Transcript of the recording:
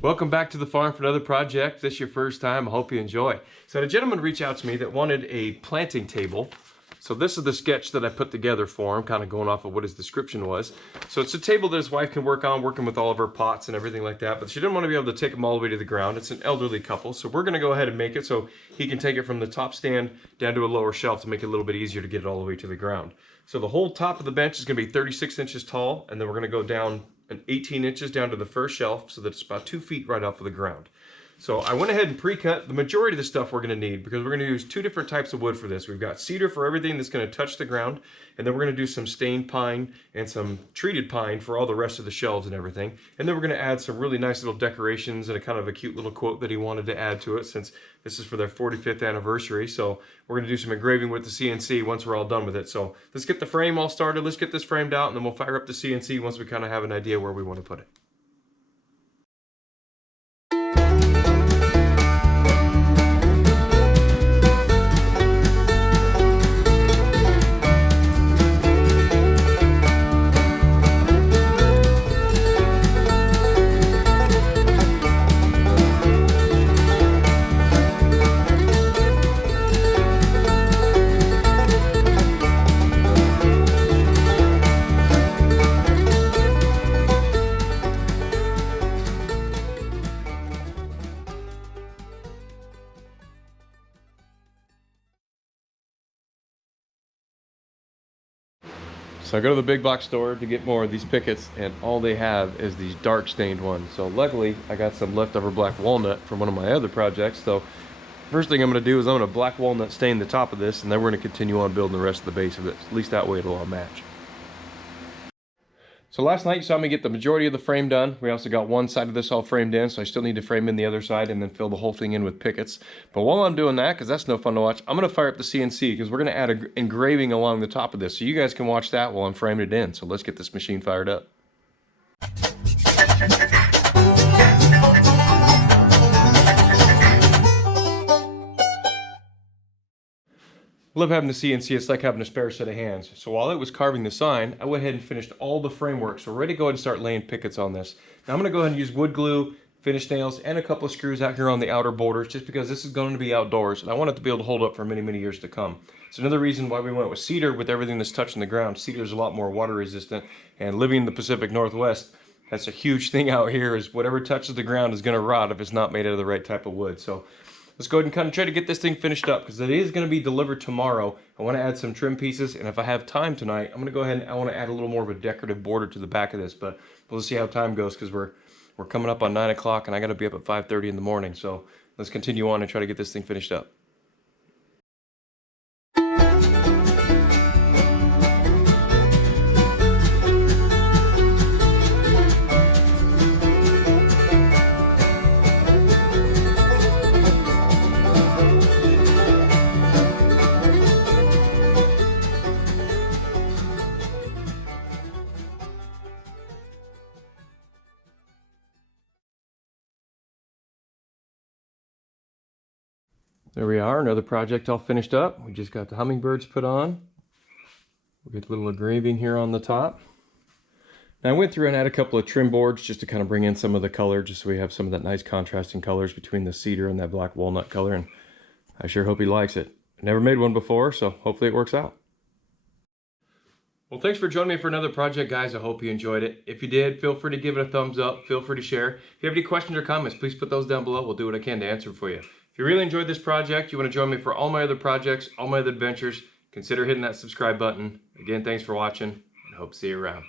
Welcome back to the farm for another project. If this is your first time, I hope you enjoy. So I had a gentleman reach out to me that wanted a planting table. So this is the sketch that I put together for him, kind of going off of what his description was. So it's a table that his wife can work on, working with all of her pots and everything like that, but she didn't want to be able to take them all the way to the ground. It's an elderly couple, so we're gonna go ahead and make it so he can take it from the top stand down to a lower shelf to make it a little bit easier to get it all the way to the ground. So the whole top of the bench is gonna be 36 inches tall, and then we're gonna go down 18 inches down to the first shelf so that it's about 2 feet right off of the ground. So I went ahead and pre-cut the majority of the stuff we're going to need because we're going to use two different types of wood for this. We've got cedar for everything that's going to touch the ground, and then we're going to do some stained pine and some treated pine for all the rest of the shelves and everything. And then we're going to add some really nice little decorations and a kind of a cute little quote that he wanted to add to it since this is for their 45th anniversary. So we're going to do some engraving with the CNC once we're all done with it. So let's get the frame all started. Let's get this framed out, and then we'll fire up the CNC once we kind of have an idea where we want to put it. So I go to the big box store to get more of these pickets, and all they have is these dark stained ones. So luckily I got some leftover black walnut from one of my other projects. So first thing I'm going to do is I'm going to black walnut stain the top of this, and then we're going to continue on building the rest of the base of it. At least that way it'll all match. So last night you saw me get the majority of the frame done. We also got one side of this all framed in, so I still need to frame in the other side and then fill the whole thing in with pickets. But while I'm doing that, because that's no fun to watch, I'm going to fire up the CNC because we're going to add an engraving along the top of this. So you guys can watch that while I'm framing it in. So let's get this machine fired up. Love having the CNC, it's like having a spare set of hands. So while it was carving the sign, I went ahead and finished all the framework. So we're ready to go ahead and start laying pickets on this. Now I'm gonna go ahead and use wood glue, finish nails, and a couple of screws out here on the outer borders, just because this is going to be outdoors and I want it to be able to hold up for many, many years to come. So another reason why we went with cedar with everything that's touching the ground. Cedar is a lot more water resistant, and living in the Pacific Northwest, that's a huge thing out here, is whatever touches the ground is gonna rot if it's not made out of the right type of wood. So let's go ahead and kind of try to get this thing finished up because it is going to be delivered tomorrow. I want to add some trim pieces, and if I have time tonight, I'm going to go ahead and I want to add a little more of a decorative border to the back of this, but we'll see how time goes because we're coming up on 9 o'clock and I got to be up at 5:30 in the morning. So let's continue on and try to get this thing finished up. There we are, another project all finished up. We just got the hummingbirds put on. We'll get a little engraving here on the top. Now I went through and added a couple of trim boards just to kind of bring in some of the color, just so we have some of that nice contrasting colors between the cedar and that black walnut color, and I sure hope he likes it. I never made one before, so hopefully it works out. Well, thanks for joining me for another project, guys. I hope you enjoyed it. If you did, feel free to give it a thumbs up. Feel free to share. If you have any questions or comments, please put those down below. We'll do what I can to answer for you. If you really enjoyed this project, you want to join me for all my other projects, all my other adventures, consider hitting that subscribe button. Again, thanks for watching, and hope to see you around.